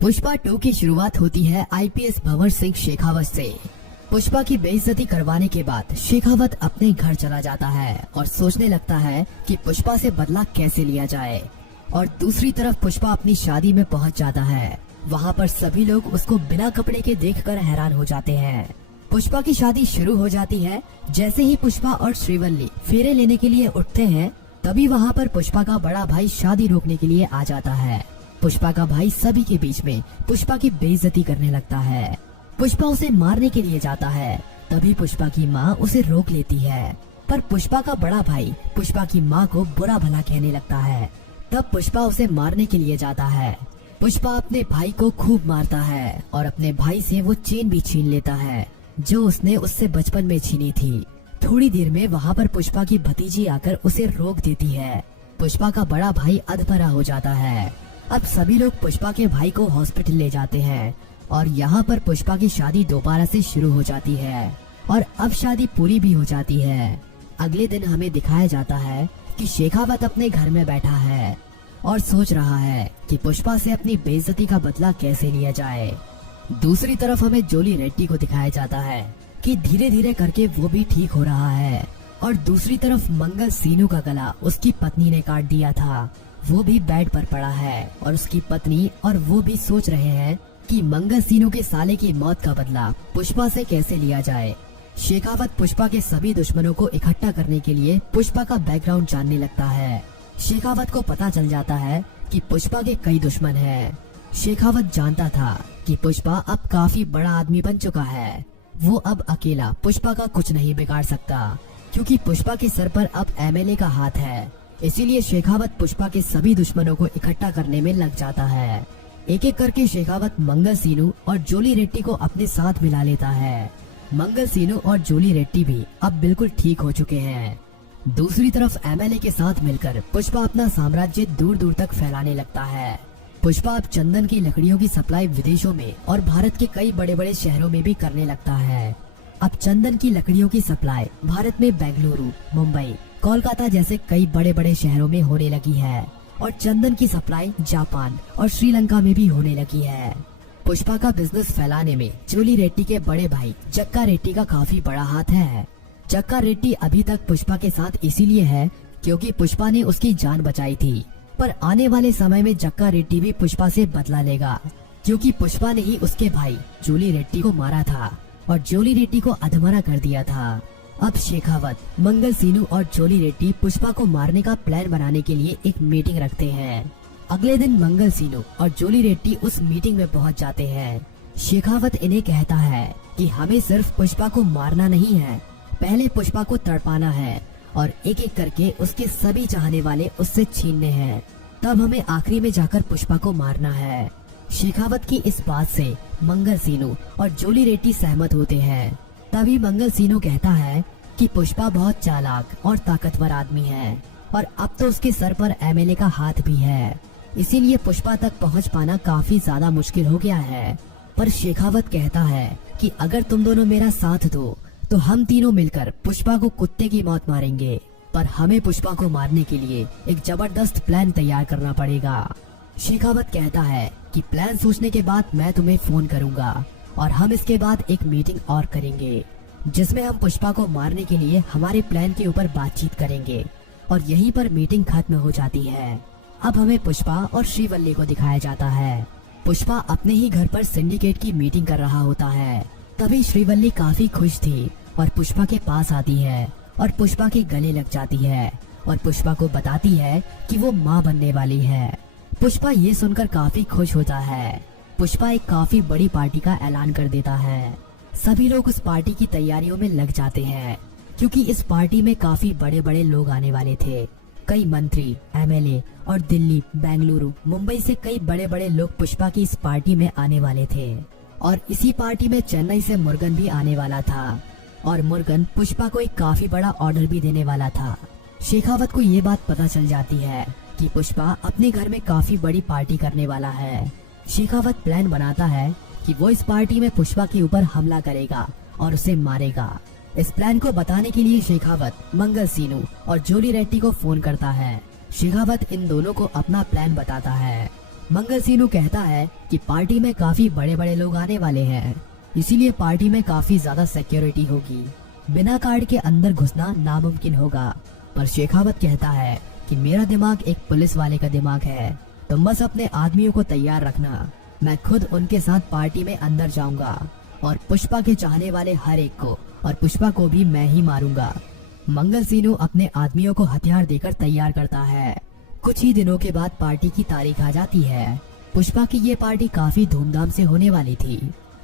पुष्पा 2 की शुरुआत होती है आईपीएस भंवर सिंह शेखावत से। पुष्पा की बेइज्जती करवाने के बाद शेखावत अपने घर चला जाता है और सोचने लगता है कि पुष्पा से बदला कैसे लिया जाए। और दूसरी तरफ पुष्पा अपनी शादी में पहुंच जाता है। वहां पर सभी लोग उसको बिना कपड़े के देखकर हैरान हो जाते हैं। पुष्पा की शादी शुरू हो जाती है। जैसे ही पुष्पा और श्रीवल्ली फेरे लेने के लिए उठते हैं, तभी वहां पर पुष्पा का बड़ा भाई शादी रोकने के लिए आ जाता है। पुष्पा का भाई सभी के बीच में पुष्पा की बेइज्जती करने लगता है। पुष्पा उसे मारने के लिए जाता है, तभी पुष्पा की माँ उसे रोक लेती है। पर पुष्पा का बड़ा भाई पुष्पा की माँ को बुरा भला कहने लगता है। तब पुष्पा उसे मारने के लिए जाता है। पुष्पा अपने भाई को खूब मारता है और अपने भाई से वो चेन भी छीन लेता है जो उसने उससे बचपन में छीनी थी। थोड़ी देर में वहाँ पर पुष्पा की भतीजी आकर उसे रोक देती है। पुष्पा का बड़ा भाई अधमरा हो जाता है। अब सभी लोग पुष्पा के भाई को हॉस्पिटल ले जाते हैं और यहाँ पर पुष्पा की शादी दोबारा से शुरू हो जाती है और अब शादी पूरी भी हो जाती है। अगले दिन हमें दिखाया जाता है कि शेखावत अपने घर में बैठा है और सोच रहा है कि पुष्पा से अपनी बेइज्जती का बदला कैसे लिया जाए। दूसरी तरफ हमें जोली रेड्डी को दिखाया जाता है कि धीरे धीरे करके वो भी ठीक हो रहा है। और दूसरी तरफ मंगल सीनू का गला उसकी पत्नी ने काट दिया था। वो भी बेड पर पड़ा है और उसकी पत्नी और वो भी सोच रहे हैं कि मंगल सीनू के साले की मौत का बदला पुष्पा से कैसे लिया जाए। शेखावत पुष्पा के सभी दुश्मनों को इकट्ठा करने के लिए पुष्पा का बैकग्राउंड जानने लगता है। शेखावत को पता चल जाता है कि पुष्पा के कई दुश्मन हैं। शेखावत जानता था कि पुष्पा अब काफी बड़ा आदमी बन चुका है। वो अब अकेला पुष्पा का कुछ नहीं बिगाड़ सकता, क्योंकि पुष्पा के सर पर अब एमएलए का हाथ है। इसीलिए शेखावत पुष्पा के सभी दुश्मनों को इकट्ठा करने में लग जाता है। एक एक करके शेखावत मंगल सीनू और जोली रेड्डी को अपने साथ मिला लेता है। मंगल सीनू और जोली रेड्डी भी अब बिल्कुल ठीक हो चुके हैं। दूसरी तरफ एमएलए के साथ मिलकर पुष्पा अपना साम्राज्य दूर दूर तक फैलाने लगता है। पुष्पा अब चंदन की लकड़ियों की सप्लाई विदेशों में और भारत के कई बड़े बड़े शहरों में भी करने लगता है। अब चंदन की लकड़ियों की सप्लाई भारत में बेंगलुरु, मुंबई, कोलकाता जैसे कई बड़े बड़े शहरों में होने लगी है और चंदन की सप्लाई जापान और श्रीलंका में भी होने लगी है। पुष्पा का बिजनेस फैलाने में जोली रेड्डी के बड़े भाई जक्का रेड्डी का काफी बड़ा हाथ है। जक्का रेड्डी अभी तक पुष्पा के साथ इसीलिए है क्योंकि पुष्पा ने उसकी जान बचाई थी, पर आने वाले समय में जक्का रेड्डी भी पुष्पा से बदला लेगा, क्योंकि पुष्पा ने ही उसके भाई जोली रेड्डी को मारा था और जोली रेड्डी को अधमरा कर दिया था। अब शेखावत, मंगल सीनू और जोली रेड्डी पुष्पा को मारने का प्लान बनाने के लिए एक मीटिंग रखते हैं। अगले दिन मंगल सीनू और जोली रेड्डी उस मीटिंग में पहुंच जाते हैं। शेखावत इन्हें कहता है कि हमें सिर्फ पुष्पा को मारना नहीं है, पहले पुष्पा को तड़पाना है और एक एक करके उसके सभी चाहने वाले उससे छीनने हैं। तब हमें आखिरी में जाकर पुष्पा को मारना है। शेखावत की इस बात से मंगल सीनू और जोली रेड्डी सहमत होते हैं। तभी मंगल सीनू कहता है कि पुष्पा बहुत चालाक और ताकतवर आदमी है और अब तो उसके सर पर एमएलए का हाथ भी है, इसीलिए पुष्पा तक पहुंच पाना काफी ज्यादा मुश्किल हो गया है। पर शेखावत कहता है कि अगर तुम दोनों मेरा साथ दो तो हम तीनों मिलकर पुष्पा को कुत्ते की मौत मारेंगे, पर हमें पुष्पा को मारने के लिए एक जबरदस्त प्लान तैयार करना पड़ेगा। शेखावत कहता है कि प्लान सोचने के बाद मैं तुम्हें फोन करूंगा और हम इसके बाद एक मीटिंग और करेंगे जिसमें हम पुष्पा को मारने के लिए हमारे प्लान के ऊपर बातचीत करेंगे। और यहीं पर मीटिंग खत्म हो जाती है। अब हमें पुष्पा और श्रीवल्ली को दिखाया जाता है। पुष्पा अपने ही घर पर सिंडिकेट की मीटिंग कर रहा होता है। तभी श्रीवल्ली काफी खुश थी और पुष्पा के पास आती है और पुष्पा के गले लग जाती है और पुष्पा को बताती है कि वो माँ बनने वाली है। पुष्पा ये सुनकर काफी खुश होता है। पुष्पा एक काफी बड़ी पार्टी का ऐलान कर देता है। सभी लोग उस पार्टी की तैयारियों में लग जाते हैं, क्योंकि इस पार्टी में काफी बड़े बड़े लोग आने वाले थे। कई मंत्री, एमएलए और दिल्ली, बेंगलुरु, मुंबई से कई बड़े बड़े लोग पुष्पा की इस पार्टी में आने वाले थे। और इसी पार्टी में चेन्नई से मुर्गन भी आने वाला था और मुर्गन पुष्पा को एक काफी बड़ा ऑर्डर भी देने वाला था। शेखावत को ये बात पता चल जाती है कि पुष्पा अपने घर में काफी बड़ी पार्टी करने वाला है। शेखावत प्लान बनाता है कि वो इस पार्टी में पुष्पा के ऊपर हमला करेगा और उसे मारेगा। इस प्लान को बताने के लिए शेखावत मंगल सीनू और जोली रेड्डी को फोन करता है। शेखावत इन दोनों को अपना प्लान बताता है। मंगल सीनू कहता है कि पार्टी में काफी बड़े बड़े लोग आने वाले हैं, इसीलिए पार्टी में काफी ज्यादा सिक्योरिटी होगी। बिना कार्ड के अंदर घुसना नामुमकिन होगा। पर शेखावत कहता है कि मेरा दिमाग एक पुलिस वाले का दिमाग है, तुम बस अपने आदमियों को तैयार रखना, मैं खुद उनके साथ पार्टी में अंदर जाऊंगा और पुष्पा के चाहने वाले हर एक को और पुष्पा को भी मैं ही मारूंगा। मंगल सीनू अपने आदमियों को हथियार देकर तैयार करता है। कुछ ही दिनों के बाद पार्टी की तारीख आ जाती है। पुष्पा की ये पार्टी काफी धूमधाम से होने वाली थी।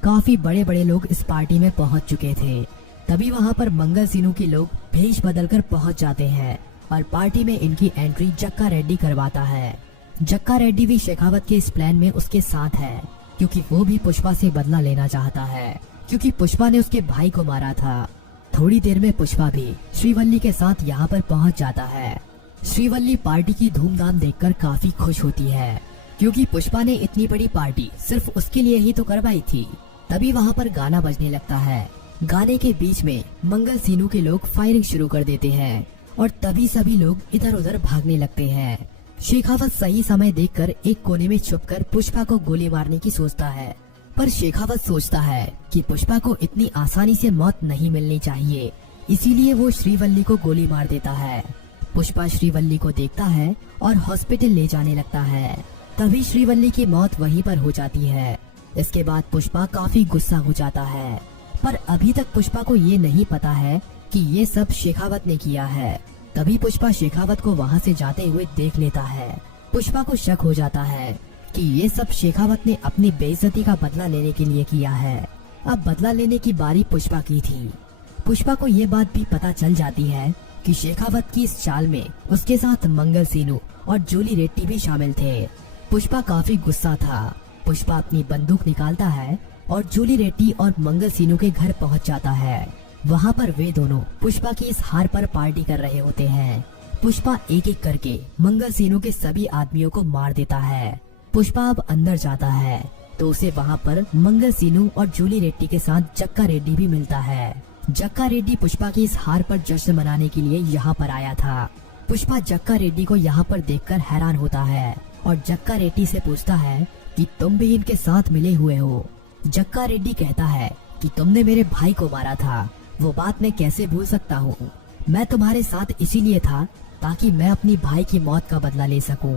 काफी बड़े बड़े लोग इस पार्टी में पहुंच चुके थे। तभी वहां पर मंगल सीनू के लोग भेष बदलकर पहुंच जाते हैं और पार्टी में इनकी एंट्री जक्का रेड्डी करवाता है। जक्का रेड्डी भी शेखावत के इस प्लान में उसके साथ है, क्योंकि वो भी पुष्पा से बदला लेना चाहता है, क्योंकि पुष्पा ने उसके भाई को मारा था। थोड़ी देर में पुष्पा भी श्रीवल्ली के साथ यहाँ पर पहुँच जाता है। श्रीवल्ली पार्टी की धूमधाम देखकर काफी खुश होती है, क्योंकि पुष्पा ने इतनी बड़ी पार्टी सिर्फ उसके लिए ही तो करवाई थी। तभी वहाँ पर गाना बजने लगता है। गाने के बीच में मंगल सीनू के लोग फायरिंग शुरू कर देते हैं और तभी सभी लोग इधर उधर भागने लगते हैं। शेखावत सही समय देखकर एक कोने में छुपकर पुष्पा को गोली मारने की सोचता है, पर शेखावत सोचता है कि पुष्पा को इतनी आसानी से मौत नहीं मिलनी चाहिए, इसीलिए वो श्रीवल्ली को गोली मार देता है। पुष्पा श्रीवल्ली को देखता है और हॉस्पिटल ले जाने लगता है। तभी श्रीवल्ली की मौत वहीं पर हो जाती है। इसके बाद पुष्पा काफी गुस्सा हो जाता है, पर अभी तक पुष्पा को ये नहीं पता है कि ये सब शेखावत ने किया है। तभी पुष्पा शेखावत को वहाँ से जाते हुए देख लेता है। पुष्पा को शक हो जाता है कि ये सब शेखावत ने अपनी बेइज्जती का बदला लेने के लिए किया है। अब बदला लेने की बारी पुष्पा की थी। पुष्पा को ये बात भी पता चल जाती है कि शेखावत की इस चाल में उसके साथ मंगल सीनू और जूली रेड्डी भी शामिल थे। पुष्पा काफी गुस्सा था। पुष्पा अपनी बंदूक निकालता है और जूली रेड्डी और मंगल सीनू के घर पहुंच जाता है। वहां पर वे दोनों पुष्पा की इस हार पर पार्टी कर रहे होते हैं। पुष्पा एक एक करके मंगल सीनू के सभी आदमियों को मार देता है। पुष्पा अब अंदर जाता है तो उसे वहां पर मंगल सीनू और जूली रेड्डी के साथ जक्का रेड्डी भी मिलता है। जक्का रेड्डी पुष्पा की इस हार पर जश्न मनाने के लिए यहाँ पर आया था। पुष्पा जक्का रेड्डी को यहाँ पर देखकर हैरान होता है और जक्का रेड्डी से पूछता है कि तुम भी इनके साथ मिले हुए हो। जक्का रेड्डी कहता है कि तुमने मेरे भाई को मारा था, वो बात मैं कैसे भूल सकता हूँ। मैं तुम्हारे साथ इसीलिए था ताकि मैं अपनी भाई की मौत का बदला ले सकूं।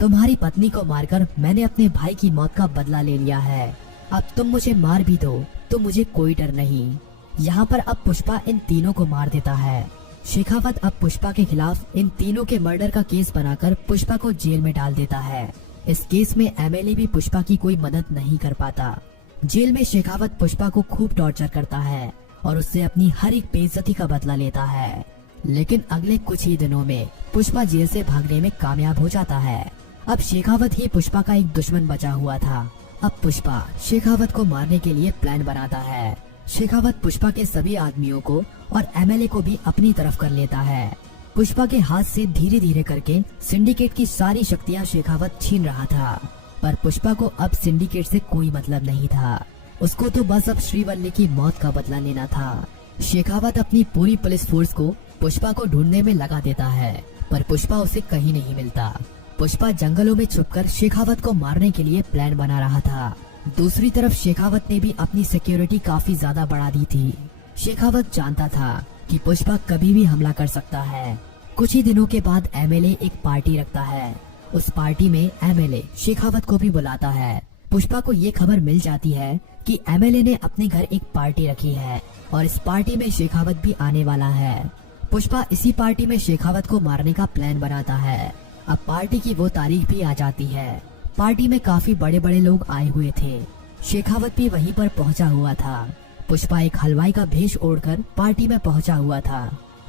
तुम्हारी पत्नी को मारकर मैंने अपने भाई की मौत का बदला ले लिया है। अब तुम मुझे मार भी दो तो मुझे कोई डर नहीं। यहाँ पर अब पुष्पा इन तीनों को मार देता है। शेखावत अब पुष्पा के खिलाफ इन तीनों के मर्डर का केस बनाकर पुष्पा को जेल में डाल देता है। इस केस में एमएलए भी पुष्पा की कोई मदद नहीं कर पाता। जेल में शेखावत पुष्पा को खूब टॉर्चर करता है और उससे अपनी हर एक बेइज्जती का बदला लेता है। लेकिन अगले कुछ ही दिनों में पुष्पा जेल से भागने में कामयाब हो जाता है। अब शेखावत ही पुष्पा का एक दुश्मन बचा हुआ था। अब पुष्पा शेखावत को मारने के लिए प्लान बनाता है। शेखावत पुष्पा के सभी आदमियों को और एमएलए को भी अपनी तरफ कर लेता है। पुष्पा के हाथ से धीरे धीरे करके सिंडिकेट की सारी शक्तियां शेखावत छीन रहा था, पर पुष्पा को अब सिंडिकेट से कोई मतलब नहीं था। उसको तो बस अब श्रीवल्ली की मौत का बदला लेना था। शेखावत अपनी पूरी पुलिस फोर्स को पुष्पा को ढूंढने में लगा देता है, पर पुष्पा उसे कहीं नहीं मिलता। पुष्पा जंगलों में छुपकर शेखावत को मारने के लिए प्लान बना रहा था। दूसरी तरफ शेखावत ने भी अपनी सिक्योरिटी काफी ज्यादा बढ़ा दी थी। शेखावत जानता था कि पुष्पा कभी भी हमला कर सकता है। कुछ ही दिनों के बाद एमएलए एक पार्टी रखता है। उस पार्टी में एमएलए शेखावत को भी बुलाता है। पुष्पा को ये खबर मिल जाती है कि एमएलए ने अपने घर एक पार्टी रखी है और इस पार्टी में शेखावत भी आने वाला है। पुष्पा इसी पार्टी में शेखावत को मारने का प्लान बनाता है। अब पार्टी की वो तारीख भी आ जाती है। पार्टी में काफी बड़े बड़े लोग आए हुए थे। शेखावत भी वहीं पर पहुंचा हुआ था। पुष्पा एक हलवाई का भेष ओढ़कर पार्टी में पहुंचा हुआ था।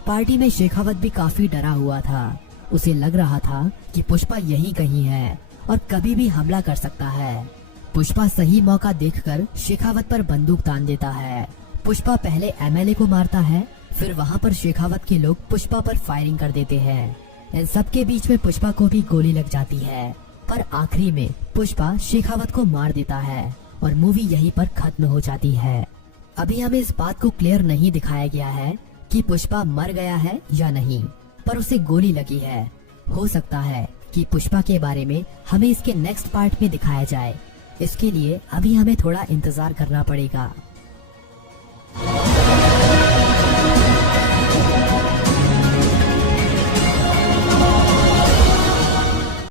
पार्टी में शेखावत भी काफी डरा हुआ था। उसे लग रहा था कि पुष्पा यहीं कहीं है और कभी भी हमला कर सकता है। पुष्पा सही मौका देखकर शेखावत पर बंदूक तान देता है। पुष्पा पहले एमएलए को मारता है, फिर वहाँ पर शेखावत के लोग पुष्पा पर फायरिंग कर देते हैं। इन सबके बीच में पुष्पा को भी गोली लग जाती है, पर आखिरी में पुष्पा शेखावत को मार देता है और मूवी यहीं पर खत्म हो जाती है। अभी हमें इस बात को क्लियर नहीं दिखाया गया है कि पुष्पा मर गया है या नहीं, पर उसे गोली लगी है। हो सकता है कि पुष्पा के बारे में हमें इसके नेक्स्ट पार्ट में दिखाया जाए। इसके लिए अभी हमें थोड़ा इंतजार करना पड़ेगा।